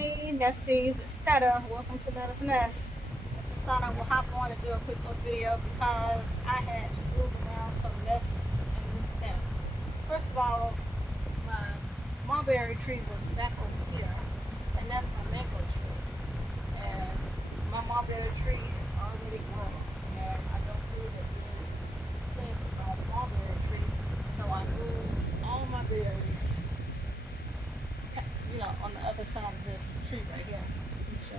Hey Nessies, it's Netta. Welcome to Netta's Nest. I just thought I would hop on and do a quick little video because I had to move around some nests in this nest. First of all, my mulberry tree was back over here, and that's my mango tree. And my mulberry tree is already grown, and I don't need it being saved by the mulberry tree. So I moved all my berries on the other side of this tree right here. Let me show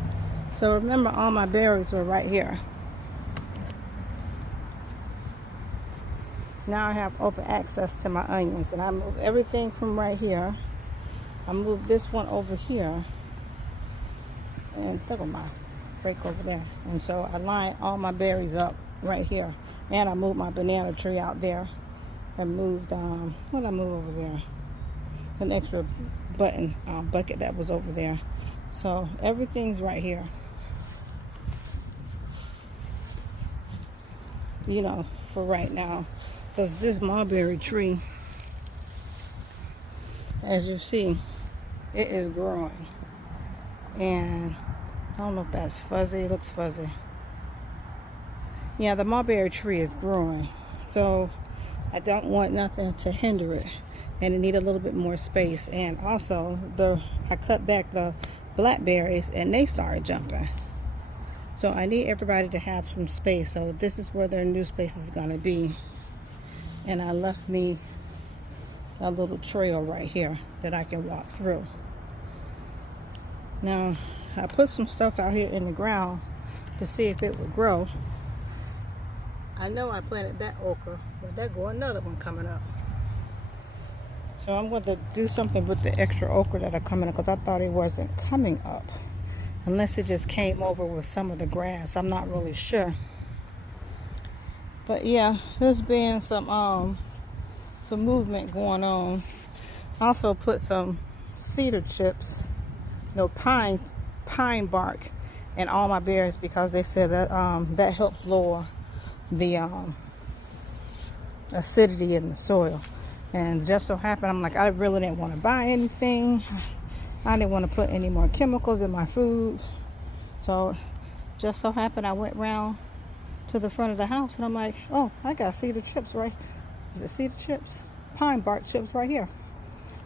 y'all. So remember, all my berries were right here. Now I have open access to my onions, and I moved everything from right here. I moved this one over here, and look at my break over there. And so I lined all my berries up right here, and I moved my banana tree out there. I moved what did I move over there? An extra bucket that was over there. So everything's right here. For right now, because this mulberry tree, as you see, it is growing, and I don't know if that's fuzzy. It looks fuzzy. Yeah, the mulberry tree is growing, so I don't want nothing to hinder it, and it need a little bit more space. And also, I cut back the blackberries, and they started jumping. So I need everybody to have some space. So this is where their new space is gonna be, and I left me a little trail right here that I can walk through. Now, I put some stuff out here in the ground to see if it would grow. I know I planted that okra, but there go another one coming up. So I'm going to do something with the extra okra that are coming up, because I thought it wasn't coming up, unless it just came over with some of the grass. I'm not really sure. But yeah, there's been some movement going on. I also put some cedar chips, pine bark in all my berries, because they said that that helps lower the acidity in the soil. And just so happened, I'm like, I really didn't want to buy anything. I didn't want to put any more chemicals in my food. So just so happened, I went round to the front of the house, and I'm like, oh, I got cedar chips right. Is it cedar chips? Pine bark chips right here.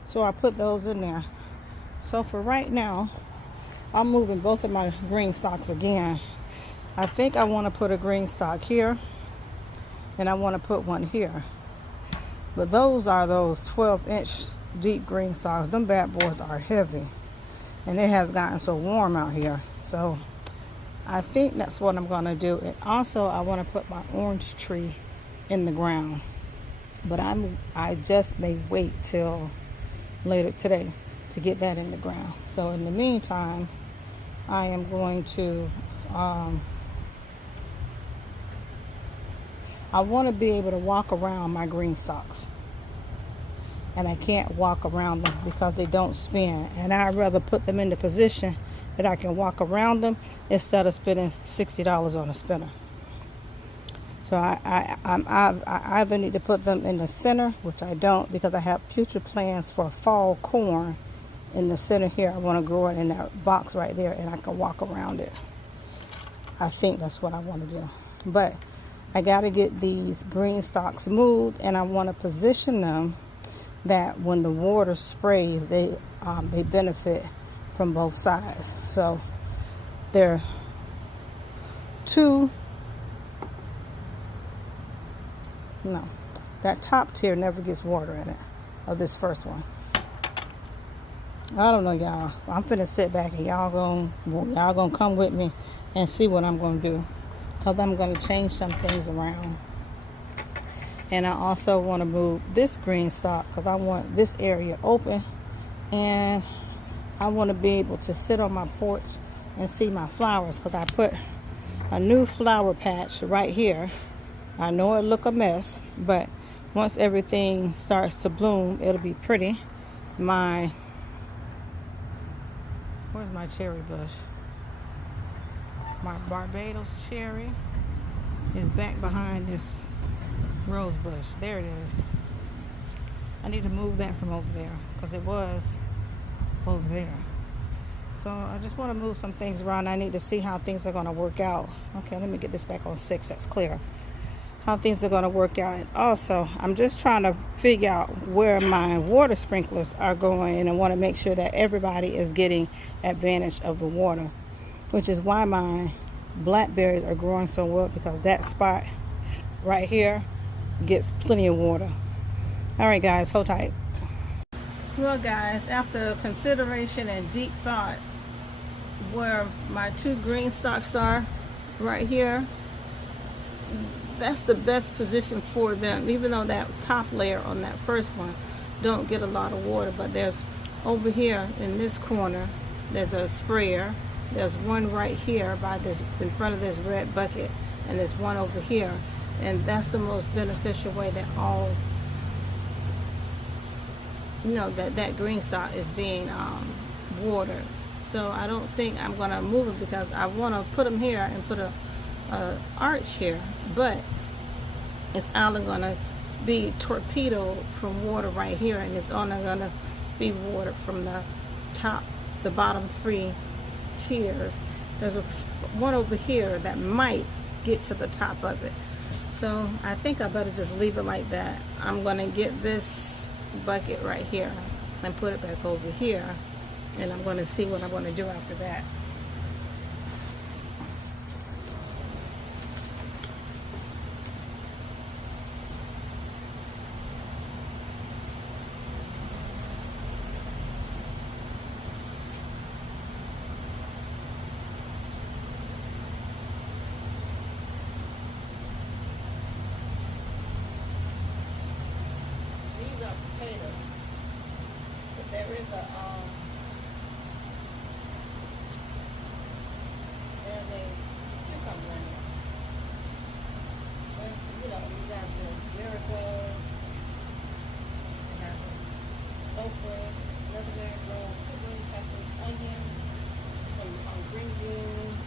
So I put those in there. So for right now, I'm moving both of my green stalks again. I think I want to put a green stalk here, and I want to put one here. But those are those 12-inch deep green stalks. Them bad boys are heavy, and it has gotten so warm out here. So I think that's what I'm going to do. And also, I want to put my orange tree in the ground. But I just may wait till later today to get that in the ground. So in the meantime, I am going to I want to be able to walk around my green stalks, and I can't walk around them because they don't spin, and I'd rather put them in the position that I can walk around them instead of spending $60 on a spinner. So I either need to put them in the center, which I don't, because I have future plans for fall corn in the center here. I want to grow it in that box right there, and I can walk around it. I think that's what I want to do. But I got to get these green stalks moved, and I want to position them that when the water sprays, they benefit from both sides. So there are that top tier never gets water in it, of this first one. I don't know, y'all. I'm finna sit back, and y'all gonna come with me and see what I'm gonna do, because I'm gonna change some things around. And I also want to move this green stalk, because I want this area open, and I want to be able to sit on my porch and see my flowers, because I put a new flower patch right here. I know it look a mess, but once everything starts to bloom, it'll be pretty. Where's my cherry bush? My Barbados cherry is back behind this rose bush. There it is. I need to move that from over there because it was over there. So I just want to move some things around. I need to see how things are going to work out. Okay, let me get this back on 6. That's clear. How things are going to work out. And also, I'm just trying to figure out where my water sprinklers are going, and I want to make sure that everybody is getting advantage of the water, which is why my blackberries are growing so well, because that spot right here gets plenty of water. All right, guys, hold tight. Well, guys, after consideration and deep thought, where my 2 green stalks are right here, that's the best position for them, even though that top layer on that first one don't get a lot of water. But there's over here in this corner, there's a sprayer. There's one right here by this, in front of this red bucket, and there's one over here, and that's the most beneficial way that all, you know, that green stalk is being watered. So I don't think I'm gonna move it because I want to put them here and put a arch here, but it's only gonna be torpedoed from water right here, and it's only gonna be watered from the top, the bottom 3 tiers. There's one over here that might get to the top of it. So I think I better just leave it like that. I'm gonna get this bucket right here and put it back over here, and I'm gonna see what I'm gonna do after that. These are potatoes, but there is a there's a cucumber in there. There's, you know, you got your miracle, you have the okra, another miracle, 2 green peppers, onions, some green beans.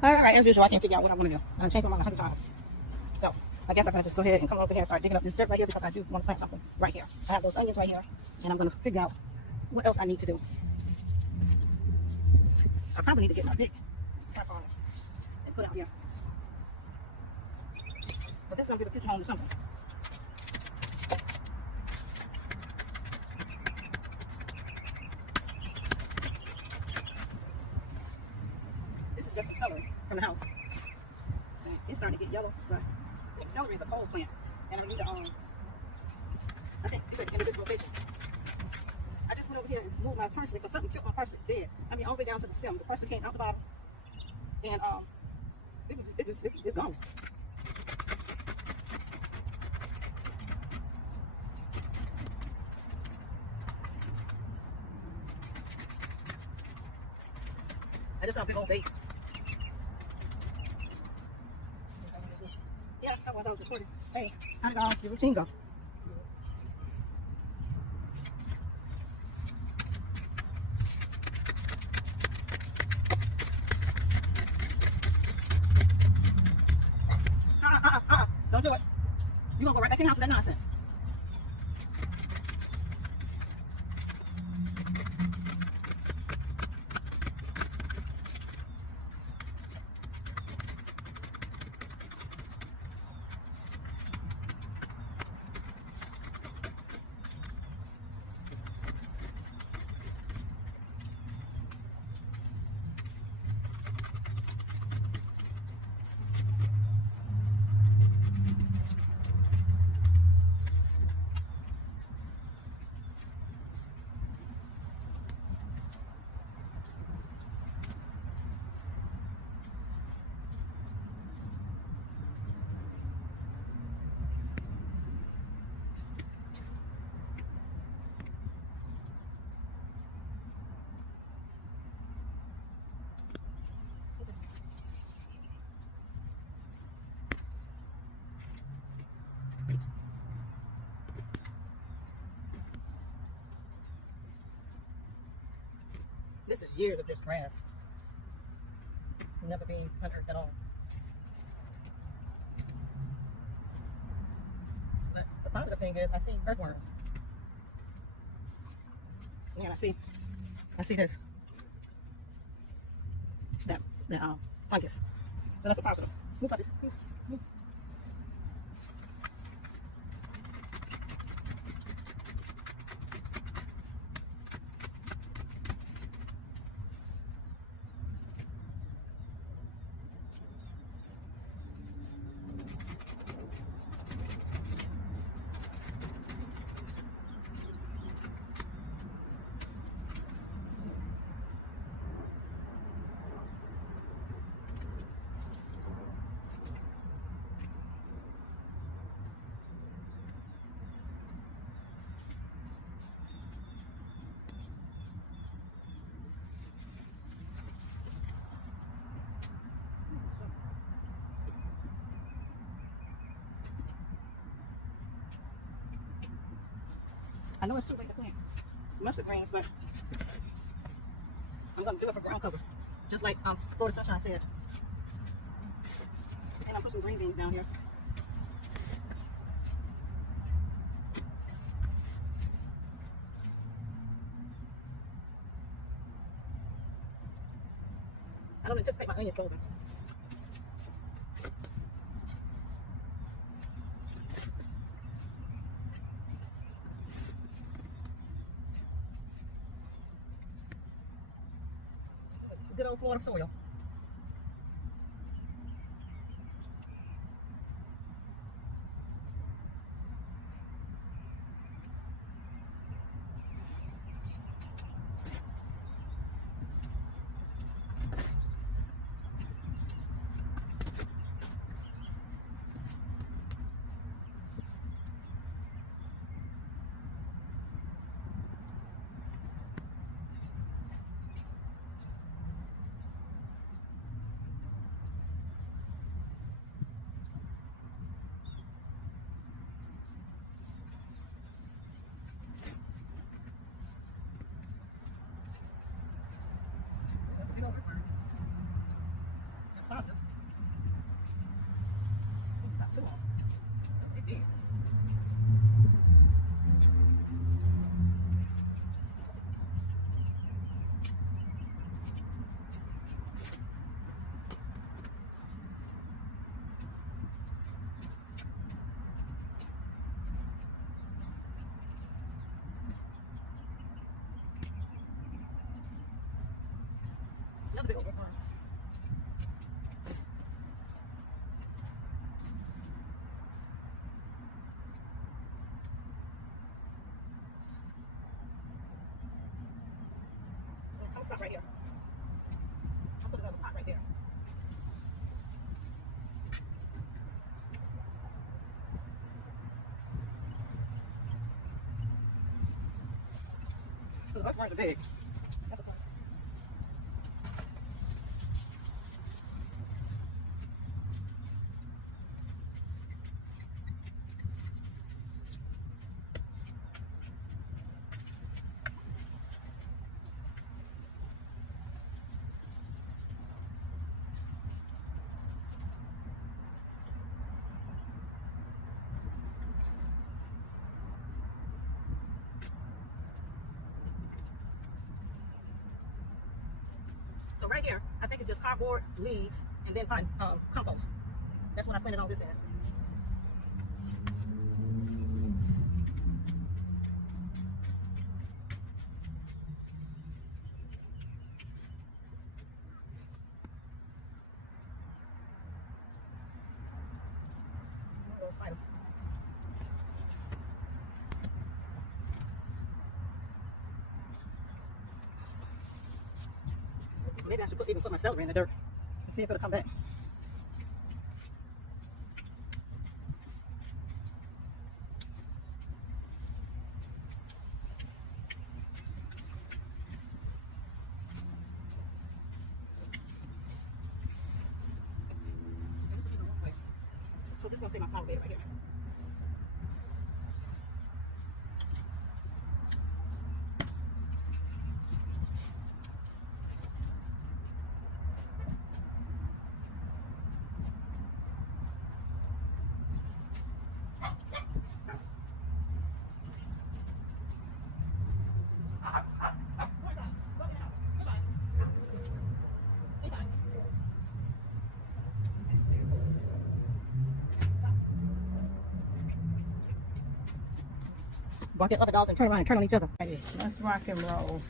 All right, as usual, I can't figure out what I want to do. I'm changing my mind 100 times. So I guess I'm gonna just go ahead and come over here and start digging up this dirt right here because I do want to plant something right here. I have those onions right here, and I'm gonna figure out what else I need to do. I probably need to get my big trap on and put it out here. But this is gonna be the future home or something. This is just some celery from the house. And it's starting to get yellow, but I think celery is a cold plant, and I need to I think it's in this location. I just went over here and moved my parsley because something killed my parsley dead. I mean, all the way down to the stem. The parsley came out the bottom, and it's gone. I just saw a big old bait. Yeah, that was I was recording. Hey, how did your routine go? Don't do it. You're gonna go right back in the house with that nonsense. This is years of just grass. Never being unearthed at all. But the positive thing is I see earthworms. And I see this. That fungus. So that's the positive. Move up. Move. I know it's too late to plant mustard greens, but I'm going to do it for ground cover, just like Florida Sunshine said. And I'm putting some green beans down here. I don't anticipate my onions golden. Good old Florida soil. stop right here. I'll put another pot right there. Let's burn the big. So right here, I think it's just cardboard, leaves, and then compost. That's what I planted all this in. Spider. Maybe I should even put my celery in the dirt and see if it'll come back. So this is gonna stay my flower bed right here. Bark at other dogs and turn around and turn on each other. Let's rock and roll.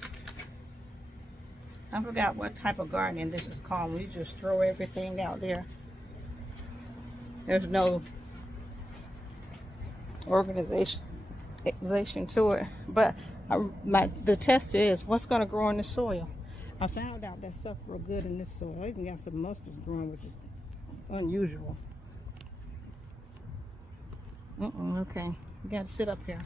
I forgot what type of gardening this is called. We just throw everything out there. There's no organization to it. But the test is what's going to grow in the soil. I found out that stuff grow good in this soil. I even got some mustards growing, which is unusual. Okay, you got to sit up here.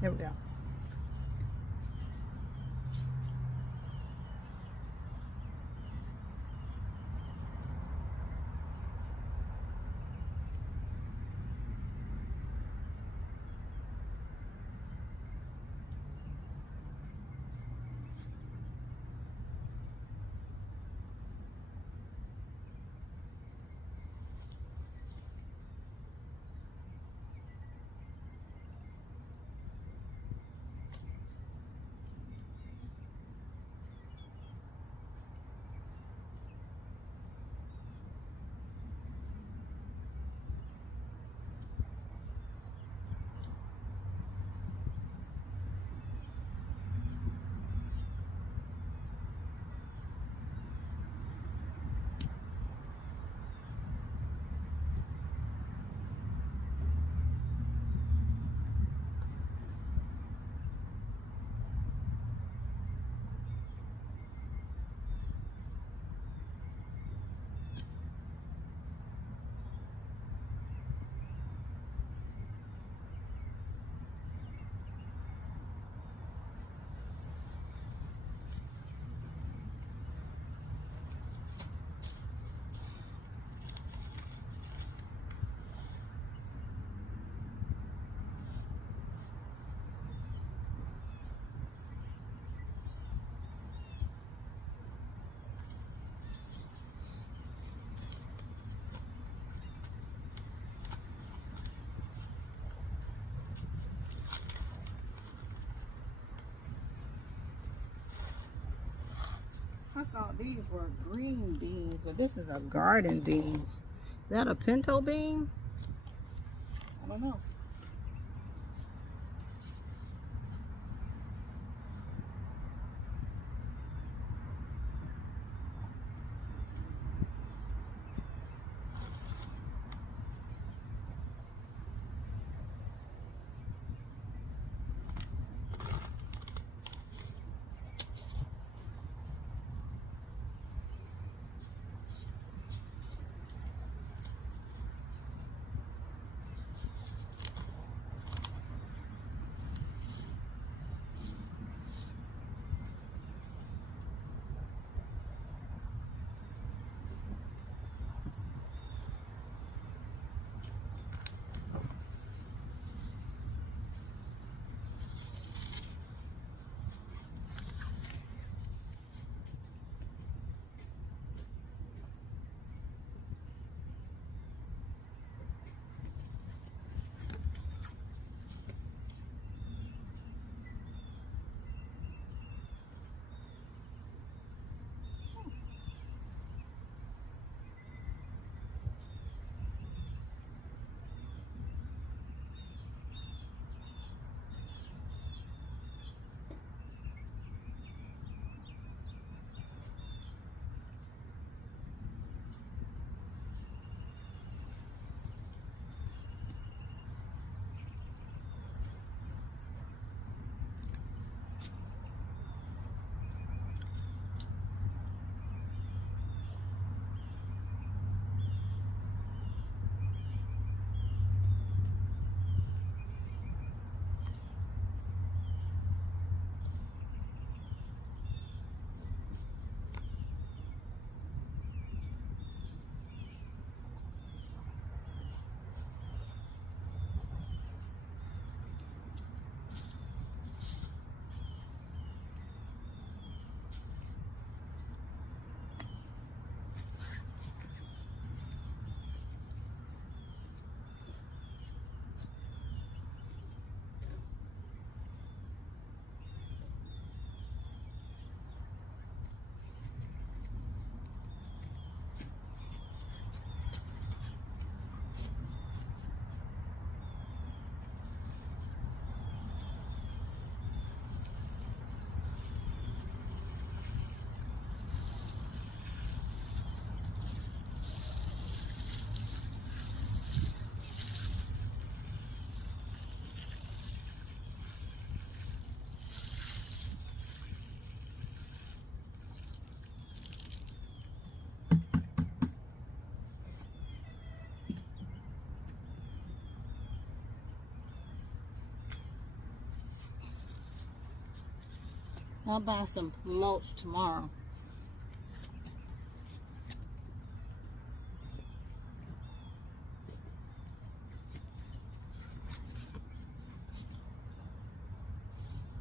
There we go. I thought these were green beans, but this is a garden bean. Is that a pinto bean? I don't know. I'll buy some mulch tomorrow.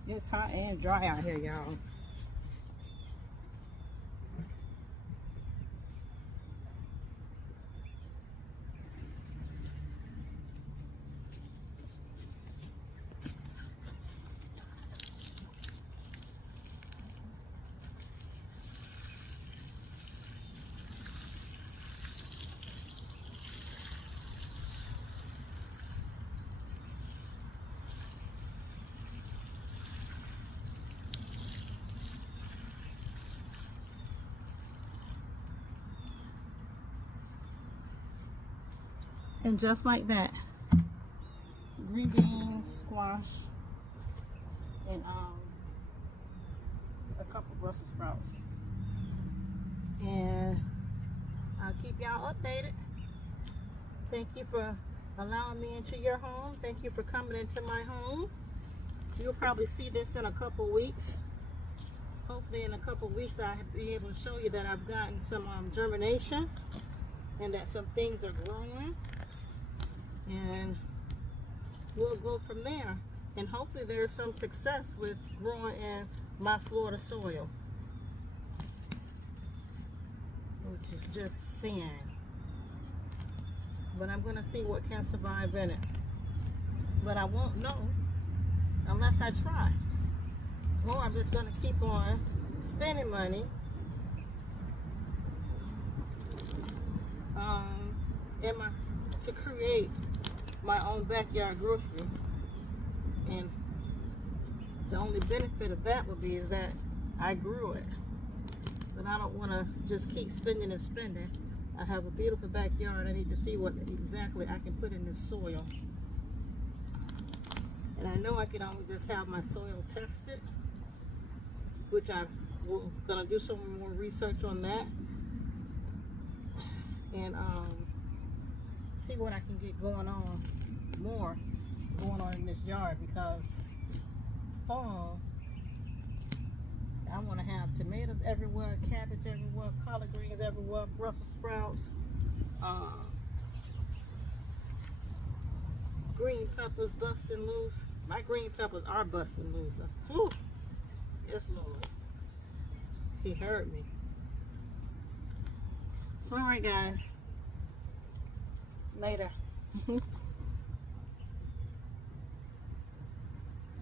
It's hot and dry out here, y'all. And just like that, green beans, squash, and a couple Brussels sprouts. And I'll keep y'all updated. Thank you for allowing me into your home. Thank you for coming into my home. You'll probably see this in a couple weeks. Hopefully in a couple weeks I'll be able to show you that I've gotten some germination and that some things are growing. And we'll go from there, and hopefully there's some success with growing in my Florida soil, which is just sand. But I'm gonna see what can survive in it, but I won't know unless I try, or I'm just gonna keep on spending money to create my own backyard grocery. And the only benefit of that would be is that I grew it, but I don't want to just keep spending and spending. I have a beautiful backyard. I need to see what exactly I can put in this soil, and I know I can always just have my soil tested, which I will gonna do some more research on that, and see what I can get going on in this yard, because fall I want to have tomatoes everywhere, cabbage everywhere, collard greens everywhere, Brussels sprouts, green peppers busting loose. My green peppers are busting loose. Whew. Yes, Lord. He heard me. So, alright guys. Later.